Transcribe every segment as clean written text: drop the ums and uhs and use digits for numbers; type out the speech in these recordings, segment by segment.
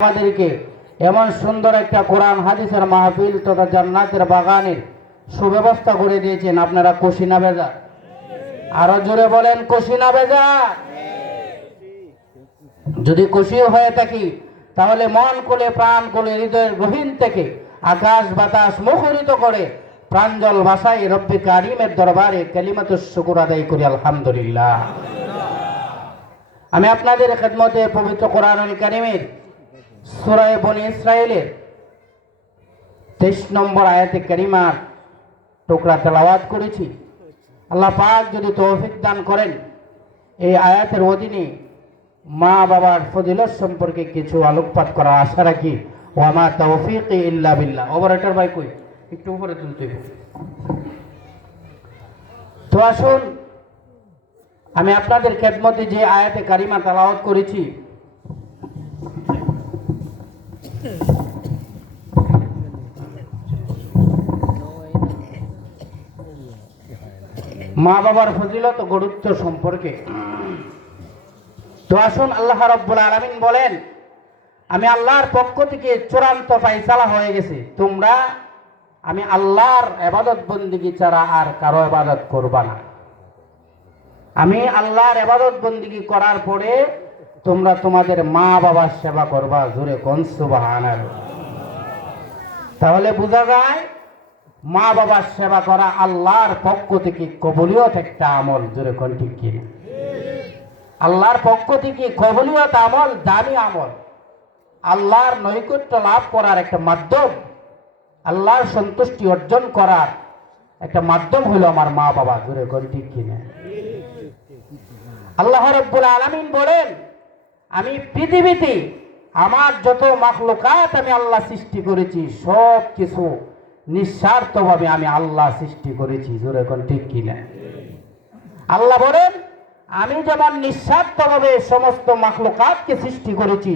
আমাদেরকে এমন সুন্দর একটা কোরআন হাদিসের মাহফিল তথা জান্নাতের বাগানের সুব্যবস্থা করে দিয়েছেন। আপনারা খুশি না বেজা? আরো জোরে বলেন, খুশি না বেজা? যদি খুশি হয়ে থাকি তাহলে মন খুলে প্রাণ খুলে হৃদয়ের গভীর থেকে আকাশ বাতাস মুখরিত করে প্রাঞ্জল ভাষায় রব্বে কারিমের দরবারে কালিমাতুশ শুকর আদায় করি আলহামদুলিল্লাহ। আমি আপনাদের খেদমতে পবিত্র কোরআনুল কারীমের সূরা বনী ইসরাঈলের 23 নম্বর আয়াতে কারিমার টুকরা তেলাওয়াত করেছি। আল্লাহ পাক যদি তৌফিক দান করেন এই আয়াতের অধীনে মা বাবার ফজিলত সম্পর্কে কিছু আলোকপাত করা আশা রাখি। ওয়া মা তাওফীকি ইল্লা বিল্লাহ। অপারেটর ভাই কই, একটু উপরে তুলতে হবে। তো আসুন, আমি আপনাদের খেদমতে যে আয়াতে কারিমা তেলাওয়াত করেছি মা বাবার ফজিলত ও গুরুত্ব সম্পর্কে। তো আসুন, আল্লাহ রাব্বুল আলামিন বলেন, আমি আল্লাহর পক্ষ থেকে চূড়ান্ত ফায়সালা হয়ে গেছে, তোমরা আমি আল্লাহর ইবাদত বন্দেগী ছাড়া আর কারো ইবাদত করবা না। আমি আল্লাহর ইবাদত বন্দেগী করার পরে তোমরা তোমাদের মা বাবার সেবা করবা। জোরে কোন সুবহানাল্লাহ। তাহলে বোঝা যায় মা বাবার সেবা করা আল্লাহর পক্ষ থেকে কবুলিয়ত একটা আমল। জোরে কোন ঠিক কি? আল্লাহর পক্ষ থেকে কবুলিয়ত আমল, দামি আমল, আল্লাহর নৈকট্য লাভ করার একটা মাধ্যম, আল্লাহর সন্তুষ্টি অর্জন করার একটা মাধ্যম হলো আমার মা বাবা। জোরে কোন ঠিক কিনা? আল্লাহ রাব্বুল আলামিন বলেন, আমি পৃথিবীতে আমার যত মাখলুকাত আমি আল্লাহ সৃষ্টি করেছি সব কিছু নিঃস্বার্থভাবে আমি আল্লাহ সৃষ্টি করেছি। জোরে কোন ঠিক কিনা? আল্লাহ বলেন, আমি যেমন নিঃস্বার্থভাবে সমস্ত মাখলুকাতকে সৃষ্টি করেছি,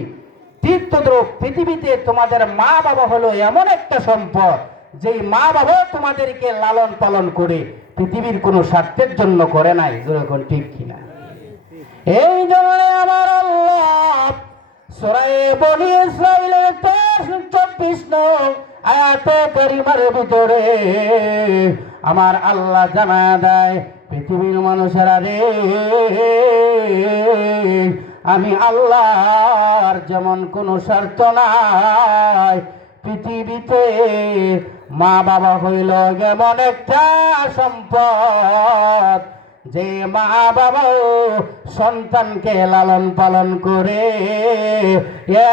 ঠিক তদ্রূপ পৃথিবীতে তোমাদের মা বাবা হলো এমন একটা সম্পদ, যেই মা বাবা তোমাদেরকে লালন পালন করে পৃথিবীর কোনো স্বার্থের জন্য করে নাই। জোরে কোন ঠিক কিনা? এই জন্য আমার আল্লাহ সূরা বনী ইসরাঈলের 24 নং আয়াতে কারিমার ভিতরে আমার আল্লাহ জানায় দেয়, পৃথিবীর মানুষেরা রে, আমি আল্লাহর যেমন কোনো স্বার্থ নাই, পৃথিবীতে মা বাবা হইল এমন একটা সম্পদ যে মা বাবা সন্তানকে লালন পালন করে,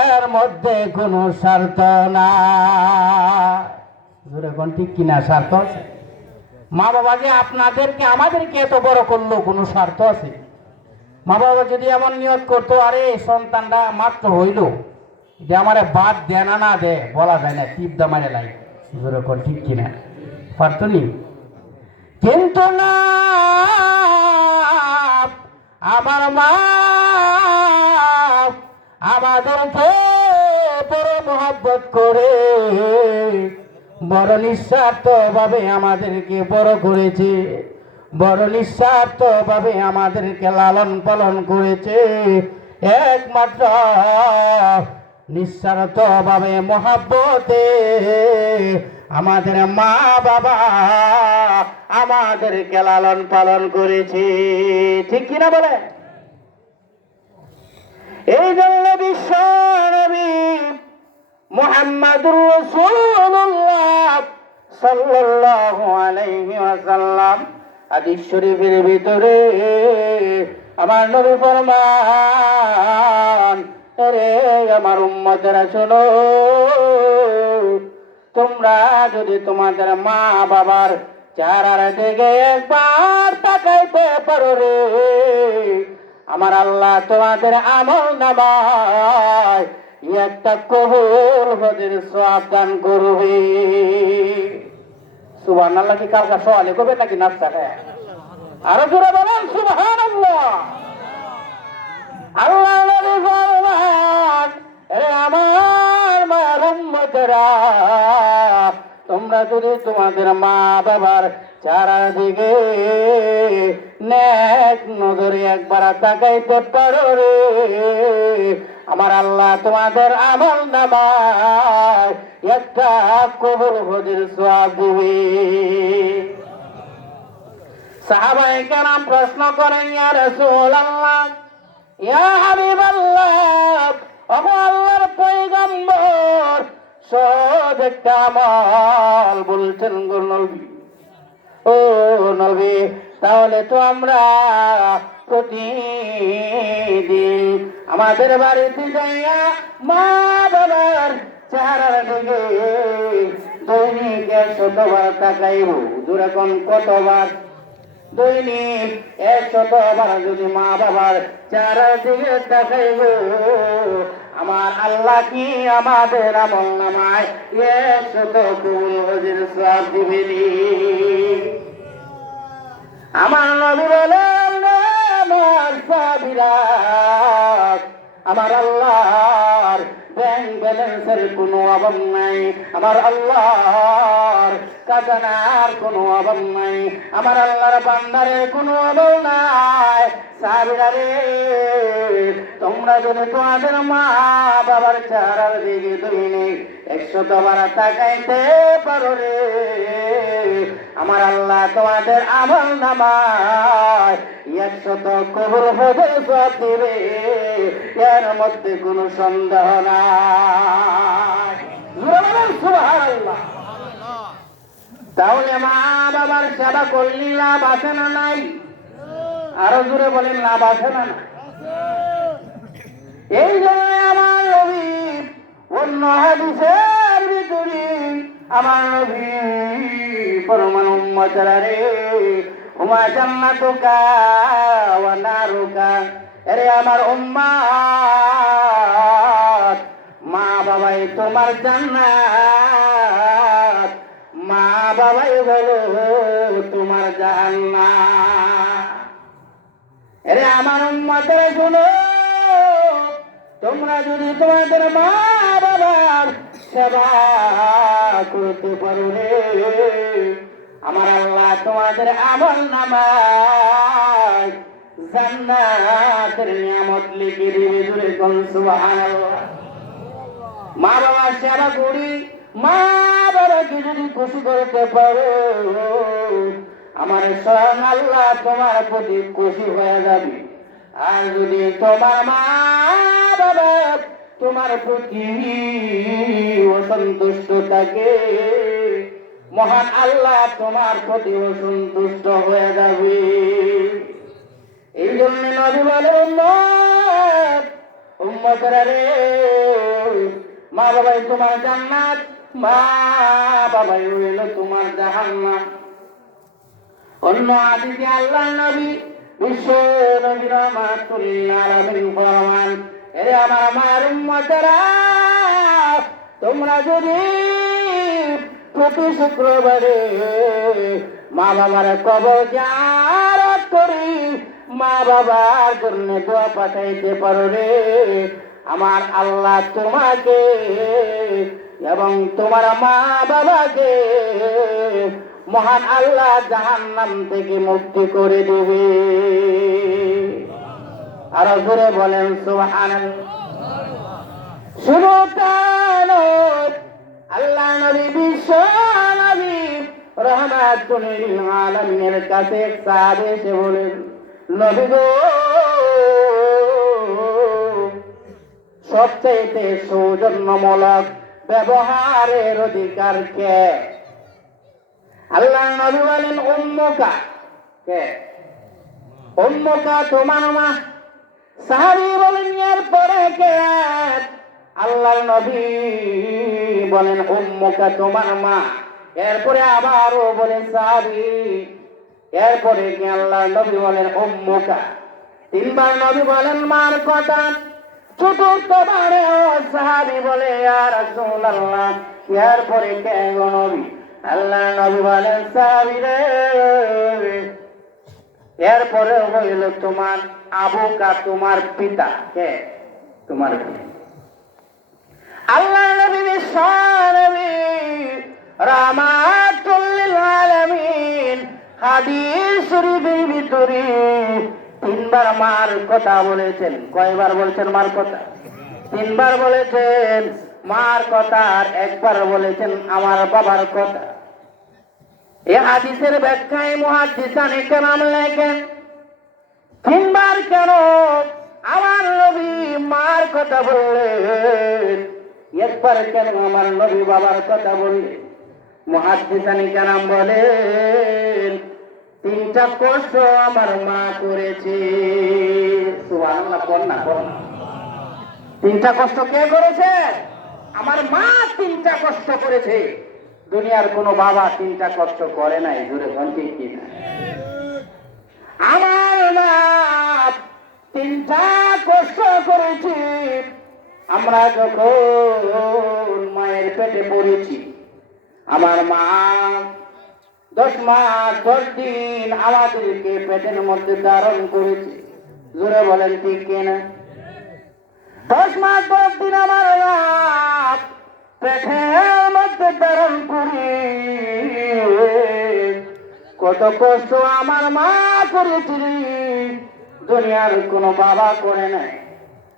এর মধ্যে কোনো স্বার্থ নাই। ঠিক কিনা? স্বার্থ আছে? মা বাবা যে আপনাদেরকে আমাদেরকে এত বড় করলো, কোনো স্বার্থ আছে? মা বাবা যদি এমন নিয়ত করতো, আরে সন্তানটা মাত্র হইল, যে আমার বাদ দেয় না না দে, বলা যায় না, টিপ দা মারে লাই। ঠিক কিনা? পারতো নি? কিন্তু না, আমার মা আমাদেরকে বড় মহব্বত করে, বড় নিঃস্বার্থ ভাবে আমাদেরকে বড় করেছে, বড় নিঃস্বার্থ ভাবে আমাদেরকে লালন পালন করেছে। একমাত্র নিঃস্বার্থ ভাবে মহব্বতে আমাদের মা বাবা আমাদেরকে লালন পালন করেছে। ঠিক কিনা বলে? এই জন্য বিশ্ব নবী মুহাম্মদুর রাসূলুল্লাহ সাল্লাল্লাহু আলাইহি ওয়াসাল্লাম হাদিস শরীফের ভিতরে আমার নবী ফরমান, রে আমার উম্মতেরা শোনো, তোমরা যদি তোমাদের মা বাবার চেহারার দিকে একবার তাকাইতে পারো রে, আমার আল্লাহ তোমাদের আমল নামায় একটা কবুল হজের সওয়াব দান করবে। সুবহানাল্লাহ। কি কালকা সওয়ালে করবে নাকি নাস্তা খায়? আরো জোরে বলেন সুবহানাল্লাহ। আল্লাহ নবী বলেন, আমার মার উম্মতেরা, তোমরা যদি তোমাদের মা বাবার চারিদিকে নেক নজরে একবার তাকাইতে পারো রে, আমার আল্লাহ তোমাদের আমল নামায় একটা কবুল হজের সওয়াব দিবে। সাহাবায়ে কেরাম প্রশ্ন করেন, ইয়া রাসূলুল্লাহ, ইয়া হাবিবাল্লাহ, ওগো আল্লাহর পয়গম্বর, সহজ একটা আমল বলছেন গো নবী। ও নবী, তাহলে তো আমরা প্রতিদিন আমাদের বাড়িতে যাইয়া মা বাবার চেহারার দিকে দৈনিক 100বার তাকাইব। হুজুর এখন কতবার? দৈনিক 100বার যদি মা বাবার চেহারার দিকে তাকাইব, আমার আল্লাহ কি আমাদের আমল নামায় 100 কবুল হজের সওয়াব দিবেনি? আমার নবী বলেন, আমার সাহাবীরা, আমার আল্লাহর ব্যাংক ব্যালেন্সের কোনো অভাব নাই, আমার আল্লাহর খাজানার কোনো অভাব নাই, আমার আল্লাহর ভান্ডারের কোনো অভাব নাই। সাহাবীরা রে, তোমরা যদি তোমাদের মা বাবার চেহারার দিকে দৈনিক 100বার তাকাইতে পারো রে, আমার আল্লাহ তোমাদের আমল নামায় 100 কবুল হজের সওয়াব দিবে, এর মধ্যে কোনো সন্দেহ নাই। সুবহানাল্লাহ। তাহলে মা বাবার সেবা করলে লাভ আছে না নাই? আরো জোরে বলেন, লাভ আছে না না? এই জন্য আমার নবী অন্য হাদিসের ভিতরে আমার নবী ফরমান, উম্মতরা রে, হুমা জান্নাতুকা ওয়া নারুকা, আরে আমার উম্মত, মা বাবাই তোমার জান্নাত, মা বাবাই হলো তোমার জান্নাত। আরে আমার উম্মতরা শুনো, তোমরা যদি তোমাদের মা বাবার সেবা করতে পারো রে, আমার আল্লাহ তোমাদের আমল নামায় জান্নাতের নিয়ামত লিখে দিবে। জোরে কোন সুবহানাল্লাহ। মা বাবার সেবা করি, মা বাবাকে যদি খুশি করতে পারো, আমার স্বয়ং আল্লাহ তোমার প্রতি খুশি হয়ে যাবে। আর যদি তোমার মা বাবা তোমার প্রতি অসন্তুষ্ট থাকে, মহান আল্লাহ তোমার প্রতি অসন্তুষ্ট হয়ে যাবে। এই জন্য নবী বলে, উম্মতরা রে, মা বাবাই তোমার জান্নাত, মা বাবাই হইল তোমার জাহান্নাম। অন্য হাদিসে আল্লাহ নবী বিশ্ব নবী রাহমাতুল আলামিন ফরমান, এরে আমার মায়ের উম্মতেরা, তোমরা যদি প্রতি শুক্রবারে মা বাবার কবর জিয়ারত করি, মা বাবার জন্য দোয়া পাঠাইতে পারো রে, আমার আল্লাহ তোমাকে এবং তোমার মা বাবাকে মহান আল্লাহ জাহান্নাম থেকে মুক্তি করে দেবে। আরো জোরে বলেন সুবহানাল্লাহ। শুধু তাই নয়, আল্লাহ নবী বিশ্ব নবী রাহমাতুল আলামিনের কাছে এক সাহাবী এসে বলেন, নবী গো, সবচেয়ে সৌজন্যমূলক ব্যবহারের অধিকার কে? আল্লাহ নবী বলেন, উম্মুকা। কে? উম্মুকা তোমার মা। সাহাবী বলেন, এর পরে কে? আল্লাহর নবী বলেন, উম্মুকা তোমার মা। এরপরে আবারও বলেন সাহাবী, এরপরে কি? আল্লাহর নবী বলেন, উম্মুকা। 3বার নবী বলেন মার কথা। চতুর্থবারে সাহাবী বলে, ইয়া রাসূলুল্লাহ, এরপরে কে গো নবী? আল্লাহ নবী বলেন, সাহাবী রে, এরপরে হইল তোমার আবুকা, তোমার পিতা। কে? তোমার পিতা। আল্লাহ নবী বিশ্ব নবী রাহমাতুল লিল আলামিন হাদিস শরীফের ভিতরে 3বার মার কথা বলেছেন। কয়বার বলছেন মার কথা? তিনবার বলেছেন মার কথা, আর একবার বলেছেন আমার বাবার কথা। এই হাদিসের ব্যাখ্যায় মুহাদ্দিসানে কেরাম লেখেন, তিনবার কেন আমার নবী মার কথা বললেন, একবার কেন আমার নবী বাবার কথা বললেন? মুহাদ্দিসানে কেরাম বলেন, তিনটা কষ্ট আমার মা করেছে। সুবহানাল্লাহ, পড়না পড়না। তিনটা কষ্ট কে করেছে? আমার মা তিনটা কষ্ট করেছে। দুনিয়ার কোনো বাবা তিনটা কষ্ট করে নাই, জোরে বল ঠিক কি না? আমার মা তিনটা কষ্ট করেছে। আমরা যখন মায়ের পেটে পড়েছি, আমার মা 10 মাস 10 দিন আমাদেরকে পেটের মধ্যে ধারণ করেছে। জোরে বলেন ঠিক কিনা? 10 মাস 10 দিন আমার মা পেটের মধ্যে ধারণ করে কত কষ্ট আমার মা করেছিল, দুনিয়ার কোনো বাবা করে নাই।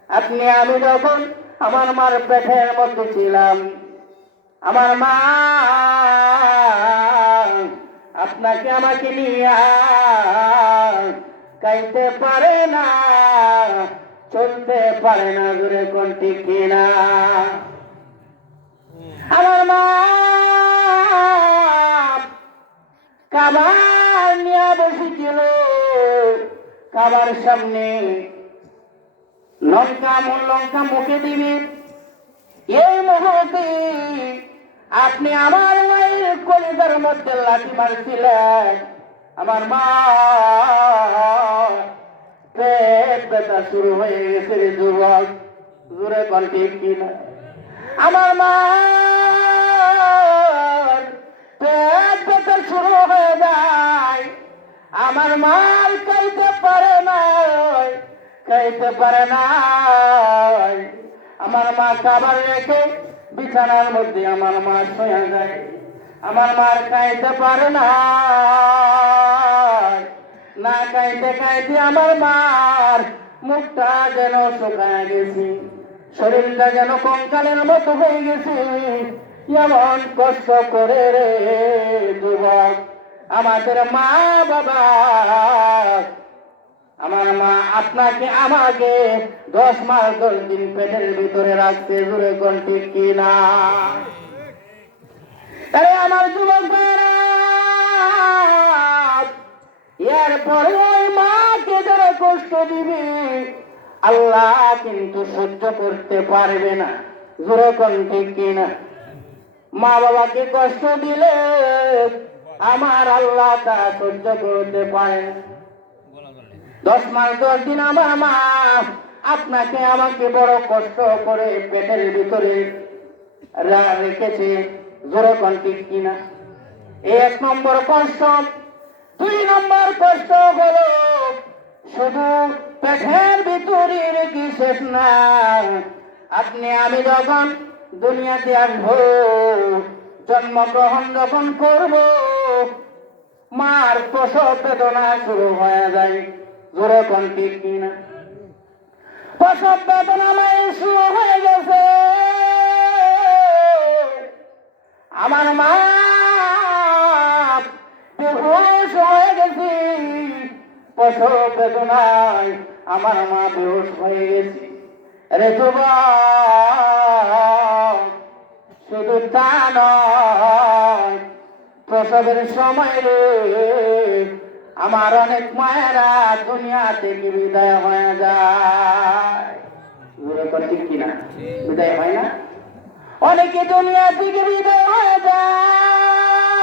আপনি আমি যখন আমার মার পেটের মধ্যে ছিলাম, আমার মা আপনাকে আমাকে নিয়ে খাইতে পারে না, চলতে পারে না, জোরে কোন ঠিক কিনা? আমার মা খাবার নিয়ে বসেছিল, খাবার সামনে লঙ্কা মুখে দিবি, এই মুহূর্তে আপনি আমার মায়ের কলিজার মধ্যে লাঠি মারছিলেন। আমার মা পেট ব্যথা শুরু হয়ে গেছে রে যুবক, জোরে কোন ঠিক কিনা? আমার মা পেট ব্যথা শুরু হয়ে যায়, আমার মা খাইতে পারে না, খাইতে পারে না। আমার মা খাবার রেখে বিছানার মধ্যে আমার মা শুয়ে যায়, আমার মার খাইতে পারে না, না খাইতে খাইতে আমার মার মুখটা যেন শুকায় গেছে, শরীরটা যেন কঙ্কালের মতো হয়ে গেছে। এমন কষ্ট করে রে যুবক আমাদের মা বাবা। আমার মা আপনাকে আমাকে 10 মাস 10 দিন পেটের ভিতরে রাখতে, জুড়ে কোন ঠিক কিনা? তাহলে আমার যুবক ভাইরা, এরপরে ওই মাকে যারা কষ্ট দিবে আল্লাহ কিন্তু সহ্য করতে পারবে না, জোরে কোন ঠিক কিনা? মা বাবাকে কষ্ট দিলে আমার আল্লাহ তা সহ্য করতে পারে না। 10 মাস 10 দিন আমার মা আপনাকে আমাকে বড় কষ্ট করে পেটের ভিতরে রেখেছে, জোরে কোন ঠিক কিনা? 1 নম্বর কষ্ট। 2 নম্বর কষ্ট হলো শুধু পেটের ভিতরে রেখে শেষ না, আপনি আমি যখন দুনিয়াতে আসবো, জন্মগ্রহণ যখন করব, মার প্রসব বেদনা শুরু হয়ে যায়, জোরে কোন ঠিক কিনা? প্রসব বেদনা মায়ের শুরু হয়ে গেছে, আমার মা বেহুশ হয়ে গেছে, প্রসব বেদনায় আমার মা বেহুশ হয়ে গেছে। রে যুবক, শুধু তা নয়, প্রসবের সময় রে আমার অনেক মায়েরা দুনিয়া থেকে বিদায় হয়ে যায়, ঠিক কিনা? বিদায় হয় না? অনেকে দুনিয়া থেকে বিদায় হয়ে যায়,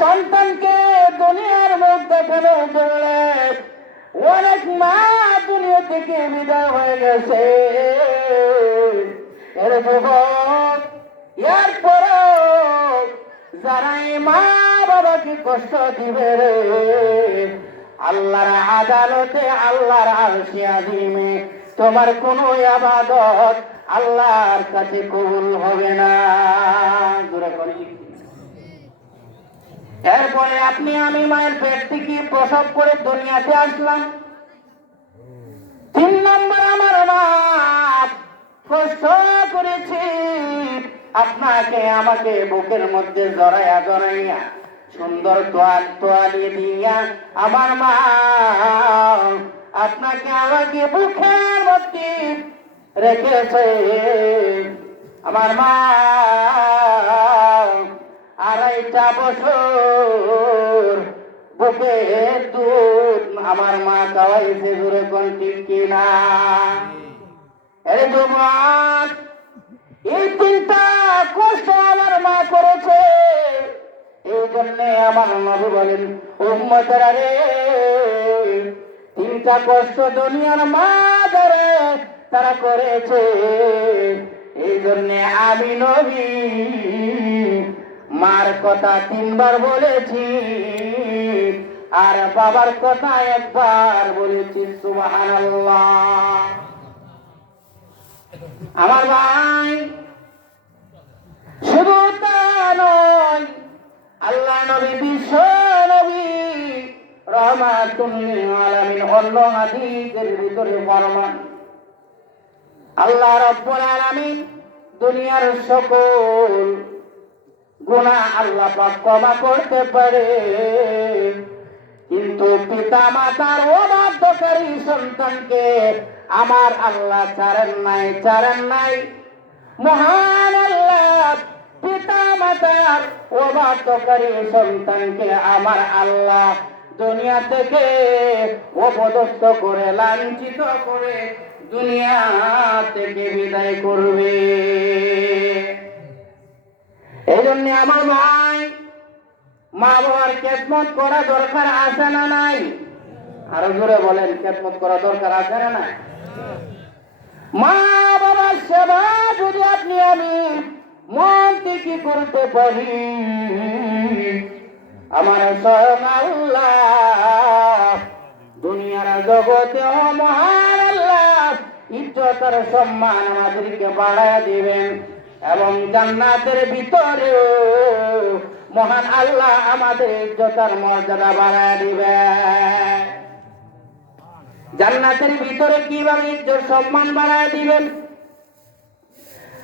সন্তানকে দুনিয়ার মুখ দেখানোর জন্য অনেক মা দুনিয়া থেকে বিদায় হয়ে গেছে। এর যুবক, এরপরও যারা মা বাবাকে কষ্ট দিবে রে, আল্লাহর আদালতে, আল্লাহর আরশে আযিমে তোমার কোন ইবাদত আল্লাহর কাছে কবুল হবে না। এরপরে আপনি আমি মায়ের পেট থেকে প্রসব করে দুনিয়াতে আসলাম। 3 নম্বর আমার মা কষ্ট করেছি আপনাকে আমাকে বুকের মধ্যে জড়াইয়া সুন্দর তোয়ালি দিয়া আমার মা আপনাকে আমাকে বুকের মধ্যে রেখেছে। আমার মা 2.5 বছর বুকে দুধ আমার মা খাওয়াইছে, জোরে কোন ঠিক কিনা? এই যুবক, এই 3টা কষ্ট আমার মা করেছে। এই জন্য আমার নবী বলেন, উম্মতেরা রে, 3টা কষ্ট দুনিয়ার মা যারা তারা করেছে। এই জন্য আমি নবী মার কথা 3বার বলেছি, আর বাবার কথা 1বার বলেছি। সুবহানাল্লাহ। আমার ভাই, শুধু তা নয়, আল্লাহ নবী বিশ্ব নবী রাহমাতুল লিল আলামিন অন্য হাদিসের ভিতরে ফরমান, আল্লাহ রাব্বুল আলামিন দুনিয়ার সকল গুনাহ আল্লাহ পাক ক্ষমা করতে পারে, কিন্তু পিতা মাতার অবাধ্যকারী সন্তানকে আমার আল্লাহ ছাড়েন নাই। মহান আল্লাহ পিতা মাতার অবাধ্যকারী সন্তানকে আমার আল্লাহ দুনিয়া থেকে অপদস্থ করে, লাঞ্ছিত করে দুনিয়া থেকে বিদায় করবে। এই জন্য আমার ভাই, মা বাবার খেদমত করা দরকার আছে না নাই? আরো জোরে বলেন, খেদমত করা দরকার আছে না নাই? মা বাবার সেবা যদি আপনি আমি মন থেকে করতে পারি, আমার স্বয়ং আল্লাহ দুনিয়ার জগতে মহান আল্লাহ ইজ্জত আর সম্মান আমাদেরকে বাড়ায় দিবেন, এবং জান্নাতের ভিতরে মহান আল্লাহ আমাদের ইজ্জত আর মর্যাদা বাড়ায় দিবেন। জান্নাতের ভিতরে কিভাবে ইজ্জত সম্মান বাড়ায় দিবেন?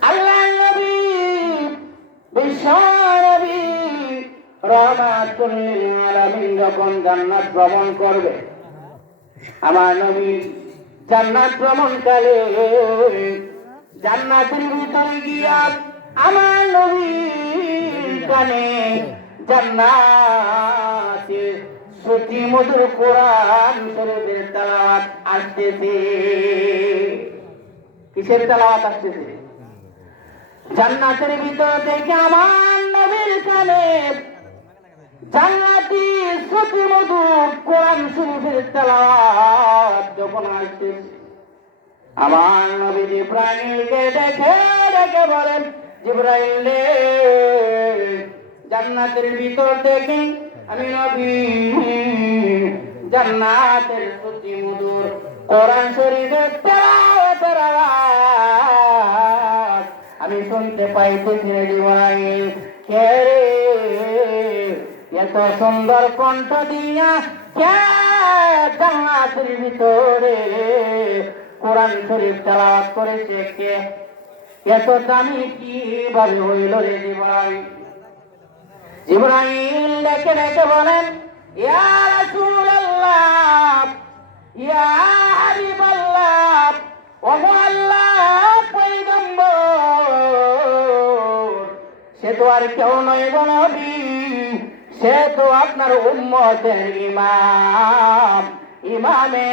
আল্লাহ নবী বিশ্ব নবী রাহমাতুল লিল আলামিন যখন জান্নাত ভ্রমণ করবে, আমার নবী জান্নাত ভ্রমণকালে জান্নাতের ভিতরে গিয়া আমার নবীর কানে জান্নাতের শ্রুতি মধুর কোরআন শরীফের তেলাওয়াত আসতেছে। কিসের তেলাওয়াত আসতেছে? জান্নাতের ভিতর থেকে আমার নবীর কানে জান্নাতি শ্রুতি মধুর কোরআন শরীফের তেলাওয়াত যখন আসতেছে, আমার নবী জিবরাইলকে দেখে বলেন, জিবরাইল রে, জান্নাতের ভিতর থেকে আমি নবী জান্নাতের শ্রুতি মধুর কোরআন শরীফের তেলাওয়াতের আওয়াজ আমি শুনতে পাইতেছি। জিবরাইল, কে রে এত সুন্দর কণ্ঠ দিয়া কে জান্নাতের ভিতরে কোরআন শরীফ তেলাওয়াত করেছে? কে? এত দামি কিভাবে হইল রে জিবরাইল? জিবরাইল ডেকে বলেন, ইয়া রাসূলুল্লাহ, ইয়া হাবিবাল্লাহ, ওগো আল্লাহ পয়গম্বর, সে তো আর কেউ নয় গো নবী, সে তো আপনার উম্মতের ইমাম, ইমামে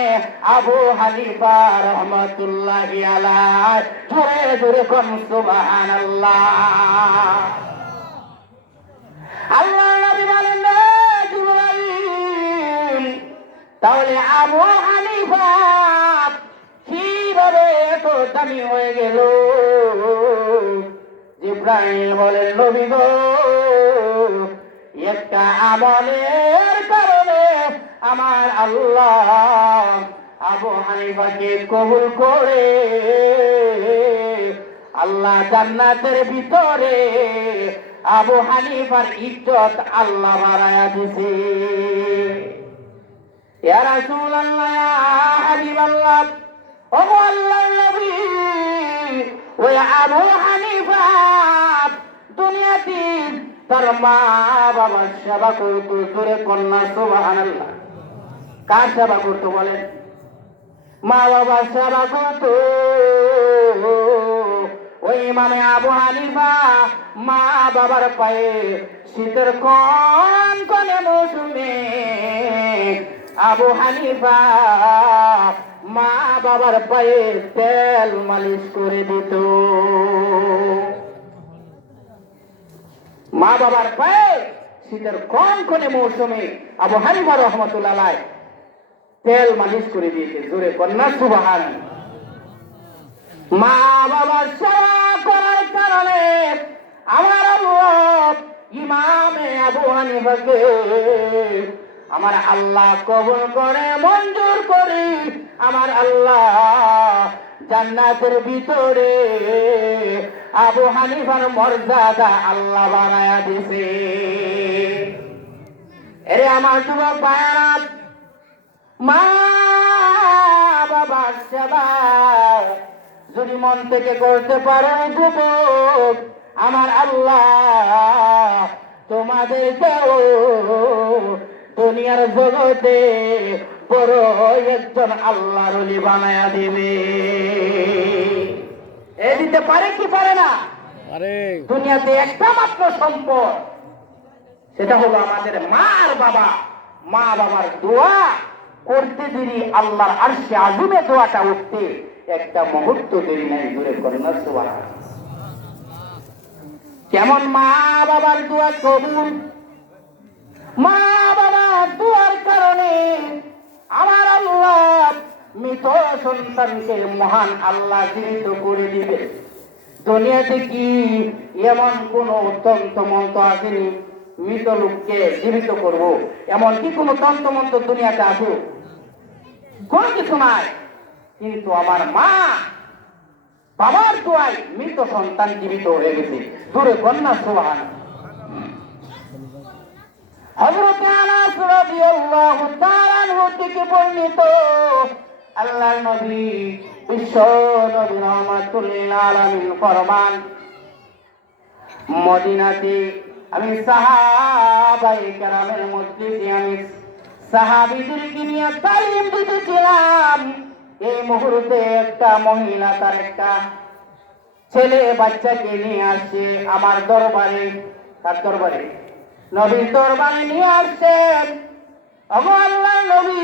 আবু হানিফা রাহমাতুল্লাহি আলাইহি। জোরে জোরে কোন সুবহানাল্লাহ। আল্লাহ নবী বলেন, জিবরাইল, তাহলে আবু হানিফা কিভাবে এত দামি হয়ে গেল? জিবরাইল বলেন, নবী গো, একটা আমলের কারণে আমার আল্লাহ আবু হানিফাকে কবুল করে আল্লাহ জান্নাতের ভিতরে আবু হানিফার ইজ্জত আল্লাহ বাড়ায়া দিছে। ইয়া রাসূলুল্লাহ, ইয়া হাবিবাল্লাহ, ও আল্লাহর নবী, ওই আবু হানিফা দুনিয়াতে তার মা বাবার সেবা করতো। জোরে কন্যা সুবহানাল্লাহ। কার সেবা করতো বলেন? মা বাবার সেবা করতো। ওই ইমামে আবু হানিফা মা বাবার পায়ে শীতের কনকনে মৌসুমে আবু হানিফা মা বাবার পায়ে তেল মালিশ করে দিত। মা বাবার পায়ে শীতের কনকনে মৌসুমে আবু হানিফা রহমতুল্লাহ আলাইহ তেল মালিশ করে দিয়েছে। জোরে কন্যা সুবহানাল্লাহ। মা বাবার সেবা করার কারণে আমার আল্লাহ ইমামে আবু হানিফাকে আমার আল্লাহ কবুল করে, মঞ্জুর করে। আমার আল্লাহ জান্নাতের ভিতরে আবু হানিফার মর্যাদা আল্লাহ বানায়া দিছে। এরে আমার যুবক ভাইরা, মা বাবার সেবা যদি মন থেকে করতে পারো যুবক, আমার আল্লাহ তোমাদেরকেও দুনিয়ার জগতে বড় একজন আল্লাহর ওলি বানায়া দিবে। এ দিতে পারে কি পারে না? দুনিয়াতে একটা মাত্র সম্পদ, সেটা হলো আমাদের মা আর বাবা। মা বাবার দোয়া করতে দেরি আল্লাহর আরশে আযিমে দোয়াটা উঠতে একটা মুহূর্ত দেরি নাই। জোরে কন্যা সুবহানাল্লাহ। কেমন মা বাবার দোয়া কবুল? মা বাবার দোয়ার কারণে আমার আল্লাহ মৃত সন্তানকে মহান আল্লাহ জীবিত করে দিবে। দুনিয়াতে কি এমন কোন তন্ত্রমন্ত্র আসেনি মৃত লোককে জীবিত করব? এমন কি কোন তন্ত্রমন্ত্র দুনিয়াতে আছে? কোন কিছু নাই। কিন্তু আমার মা বাবার দোয়ায় মৃত সন্তান জীবিত হয়ে গেছে। জোরে কন্যা সুবহানাল্লাহ। হযরত আনাস রাদিয়াল্লাহু তাআলা আনহু থেকে বর্ণিত, আল্লাহর নবী বিশ্ব নবী রাহমাতুল লিল আলামিন ফরমান, মদিনাতে আমি সাহাবায়ে কেরামের মজলিসে আমি সাহাবীদেরকে নিয়ে তালিম দিতেছিলাম। এই মুহূর্তে একটা মহিলা তার একটা ছেলে বাচ্চাকে নিয়ে আসছে আমার দরবারে। তার দরবারে নবীর দরবারে নিয়ে আসছেন। ওগো আল্লাহর নবী,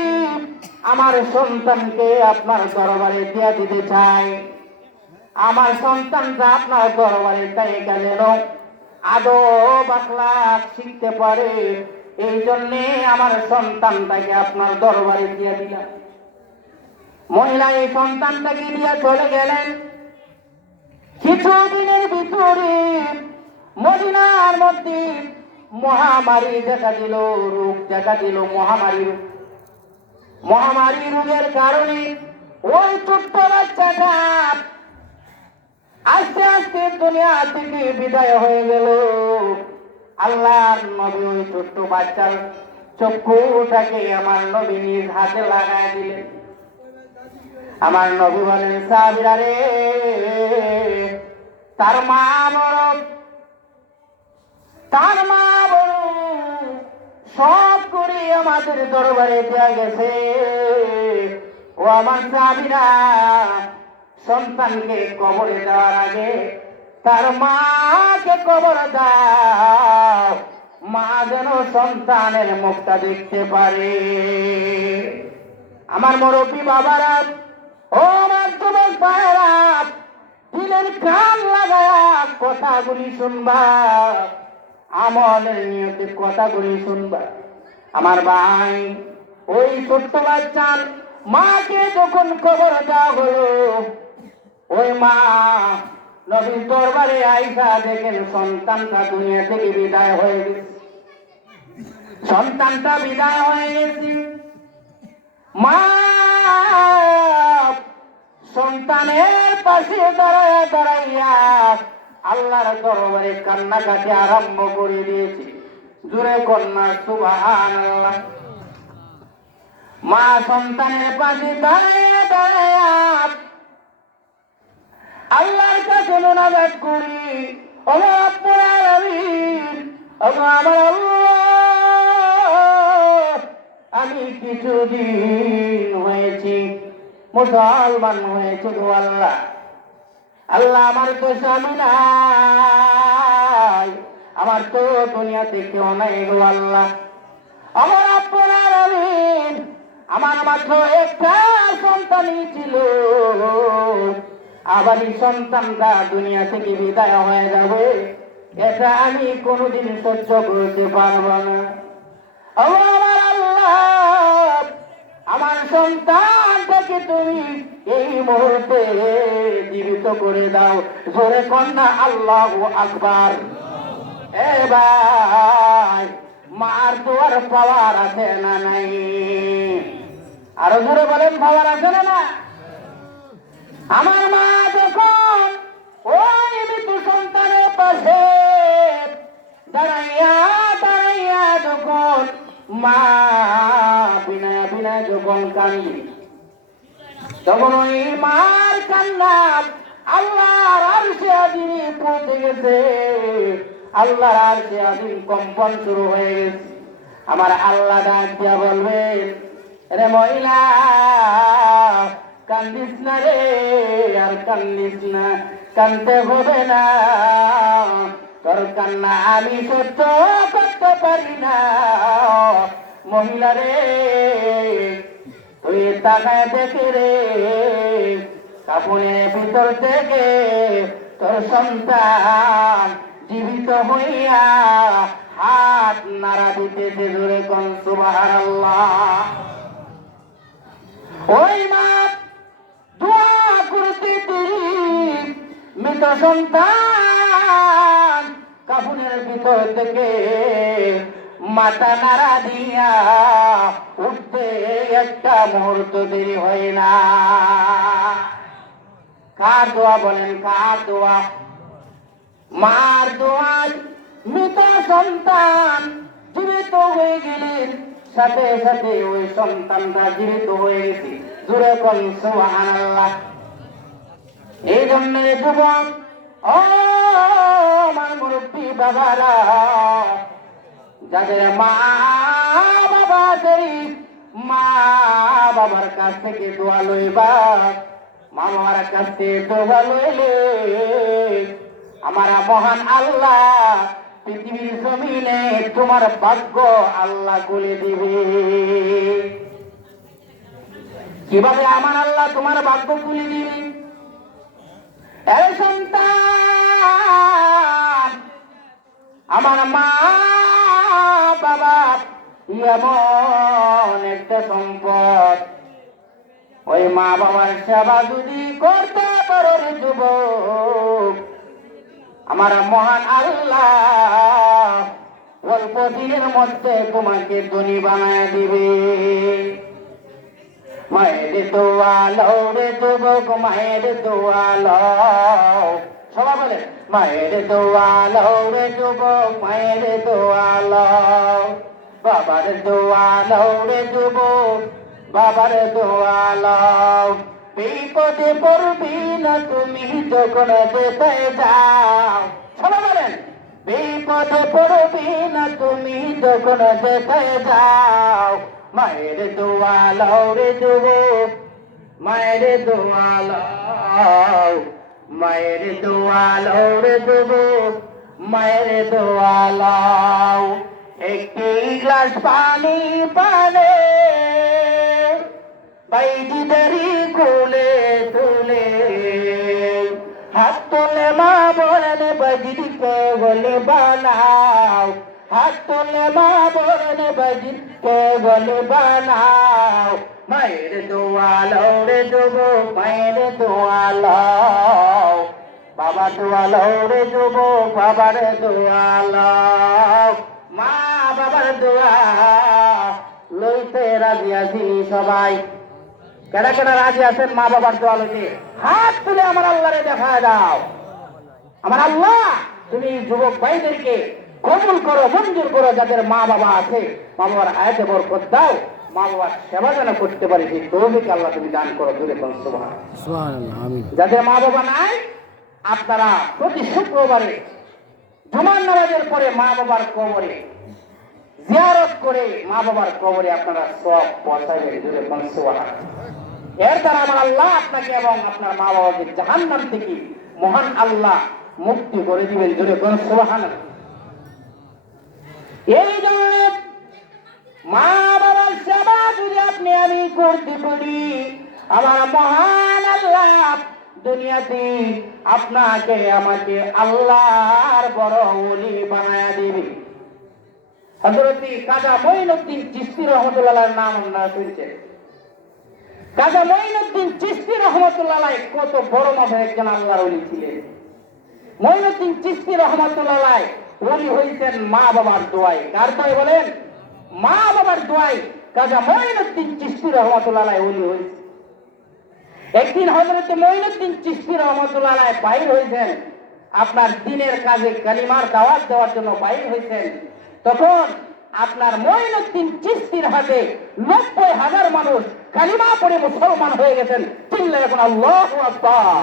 আমার সন্তানকে আপনার দরবারে দিয়ে দিতে চাই। আমার সন্তানটা আপনার দরবারে তাই গেল আদব আখলাক শিখতে পারে, এই জন্যে আমার সন্তানটাকে আপনার দরবারে দিয়ে দিলাম। মহিলা এই সন্তানটাকে দিয়ে চলে গেলেন। কিছুদিনের ভিতরে মদিনার মধ্যে মহামারী দেখা দিল, রোগ দেখা দিল। মহামারী রোগের কারণে ওই ছোট্ট বাচ্চাটা আস্তে আস্তে দুনিয়া থেকে বিদায় হয়ে গেল। আল্লাহর নবী ওই ছোট্ট বাচ্চার চক্ষুটাকে আমার নবী নিজ হাতে লাগায় দিলেন। আমার নবী বলেন, সাহাবীরা রে, তার মা বড় সব করে আমাদের দরবারে দেয়া গেছে। ও আমার সাহাবীরা, সন্তানকে কবরে দেওয়ার আগে তার মাকে কবর দাও, মা যেন সন্তানের মুখটা দেখতে পারে। আমার মুরব্বী বাবারা, ও আমার যুবক ভাইরা, দিলের কান লাগায়া কথাগুলি শুনবা, আমলের নিয়তে কথাগুলি শুনবা। আমার ভাই, ওই ছোট্ট বাচ্চার মাকে যখন কবর দেওয়া হলো, ওই মা নবীর দরবারে আইসা দেখেন সন্তানটা দুনিয়া থেকে বিদায় হয়ে গেছে। সন্তানটা বিদায় হয়ে গেছে। মা সন্তানের পাশে দাঁড়াইয়া আল্লাহর দরবারে কান্নাকাটি আরম্ভ করে দিয়েছে। জোরে কন্যা সুবহানাল্লাহ। মা সন্তানের পাশে দাঁড়াইয়া দাঁড়ায়া আল্লাহর কাছে মোনাজাত করি, ও রব্বুল আলামিন, ও আমার আল্লাহ, আমি কিছুদিন হয়েছি মুসলমান হয়েছে গো আল্লাহ। আল্লাহ আমার তো স্বামী নাই, আমার তো দুনিয়াতে কেউ নাই গো আল্লাহ। আমার রব্বুল আলামিন, আমার মাত্র একটা সন্তানই ছিল, আবার এই সন্তানটা দুনিয়া থেকে বিদায় হয়ে যাবে, এটা আমি কোনোদিন সহ্য করতে পারবো না। আমার আল্লাহ, আমার সন্তানটাকে তুমি এই মুহূর্তে জীবিত করে দাও। জোরে কন্যা আল্লাহু আকবার। এ ভাই, মার দোয়ার পাওয়ার আছে না নাই? আরো জোরে বলেন, পাওয়ার আছে না না? আমার মা যখন ওই মৃত্যু সন্তানের পাশে দাঁড়াইয়া দাঁড়াইয়া যখন মা বিনা বিনা যখন কান্দি, তখন ওই মার কান্না আল্লাহর আরশে আজিম পৌঁছে গেছে, আল্লাহর আরশে আজিম কম্পন শুরু হয়ে গেছে। আমার আল্লাহ ডাক দিয়া বলবেন, রে মহিলা, কান্দিস না রে, আর কান্দিস না, কান্দতে হবে না, তোর কান্না আমি সহ্য করতে পারি না। মহিলা রে, তুই তাকায় দেখে রে, কাপড়ের ভিতর থেকে তোর সন্তান জীবিত হইয়া হাত নাড়া দিতেছে। জোরে কোন সুবহানাল্লাহ। ওই মা দোয়া করতে মৃত সন্তান কাফনের ভিতর থেকে মাথা নাড়া দিয়া উঠতে একটা মুহূর্ত দেরি হয় না। কার দোয়া বলেন, কার দোয়া? মার দোয়ায় মৃত সন্তান জীবিত হয়ে গেলেন, সাথে সাথে ওই সন্তানটা জীবিত হয়ে গেছে। জোরে কোন সুবহানাল্লাহ। এই জন্য যুবক, ও আমার মুরব্বী বাবারা, যাদের মা বাবা সেই মা বাবার কাছ থেকে দোয়া লইবা, মা বাবার কাছ থেকে দোয়া লইলে আমার মহান আল্লাহ পৃথিবীর জমিনে তোমার ভাগ্য আল্লাহ খুলে দিবে। কিভাবে আমার আল্লাহ তোমার ভাগ্য খুলে দিবে? এই সন্তান, আমার মা বাবা এমন একটা সম্পদ, ওই মা বাবার সেবা যদি করতে পারো রে যুবক, আমার মহান আল্লাহ অল্প দিনের মধ্যে তোমাকে ধনী বানায় দিবে। মায়ের দোয়া লও রে যুবক, মায়ের দোয়া লও। সবাই বলে, মায়ের দোয়া লও রে যুবক, মায়ের দোয়া লও। বাবার দোয়া লও রে যুবক, বাবার দোয়া লও। বিপদে পড়বি না তুমি যখন যেতে যাও। সবাই বলেন, বিপদে পড়বি না তুমি যখন যেতে যাও। মায়ের দোয়া লও রে যুবক, মায়ের দোয়া লও। মায়ের দোয়া লও রে যুবক, মায়ের দোয়া লও। একটি গ্লাস পানি পানে বাইজি দাড়ি খুলে তুলে হাত তোলে মা বলেন, বাইজিকে বলে বানাও। হাত তোলে মা বলেন, বাইজিকে বলে বানাও। মায়ের দোয়া লও রে যুবক, মায়ের দোয়া লও। বাবা দোয়া লও রে যুবক, বাবার দোয়া লও। মা বাবার দোয়া লইতে রাজি আছি সবাই? কেডা কেডা রাজি আছেন মা বাবার দোয়া লইতে? হাত তুলে আমার আল্লাহরে দেখা দাও। আমার আল্লাহ, তুমি যুবক ভাইদেরকে কবুল করো, মঞ্জুর করো, যাদের মা বাবা আছে, মা বাবার হায়াতে বরকত দাও, মা বাবার সেবা যেন করতে পারি, সেই তৌফিক আল্লাহ তুমি দান করো। জোরে বলুন সুবহানাল্লাহ। আমিন। যাদের মা বাবা নাই, আপনারা প্রতি শুক্রবারে জুমার নামাজের পরে মা বাবার কবরে জিয়ারত করে মা বাবার কবরে আপনারা সব পৌঁছাবেন। জোরে বলুন সুবহানাল্লাহ। এর দ্বারা আমার আল্লাহ আপনাকে এবং আপনার মা বাবাকে জাহান্নাম থেকে মহান আল্লাহ মুক্তি করে দিবেন। জোরে বলুন সুবহানাল্লাহ। এই জন্য মা বাবার সেবা যদি আপনি আমি করতে পারি, আমার মহান আল্লাহ দুনিয়াতে আপনাকে আমাকে আল্লাহর বড় ওলি বানায়া দিবে। হযরত কাজী মঈনুদ্দিন চিশতি রাহমাতুল্লাহ নাম আপনারা শুনছেন। কাজী মঈনুদ্দিন চিশতি রাহমাতুল্লাহ কত বড় মাপের একজন আল্লাহর ওলি ছিলেন। মঈনুদ্দিন চিশতি রাহমাতুল্লাহ ওলি হইতেন মা বাবার দোয়ায়। কার দোয়ায় বলেন? মা বাবার দোয়ায় কাজী মঈনুদ্দিন চিশতি রাহমাতুল্লাহ ওলি হয়েছে। একদিন হযরত মঈনুদ্দিন চিশতি রাহমাতুল্লাহ বাইর হয়েছেন আপনার দ্বীনের কাজে কালিমার দাওয়াত দেওয়ার জন্য বাইর হয়েছেন। তখন আপনার মঈনুদ্দিন চিশতির হাতে ৯০,০০০ মানুষ কালিমা পড়ে মুসলমান হয়ে গেছেন। চিল্লায় এখন আল্লাহু আকবার।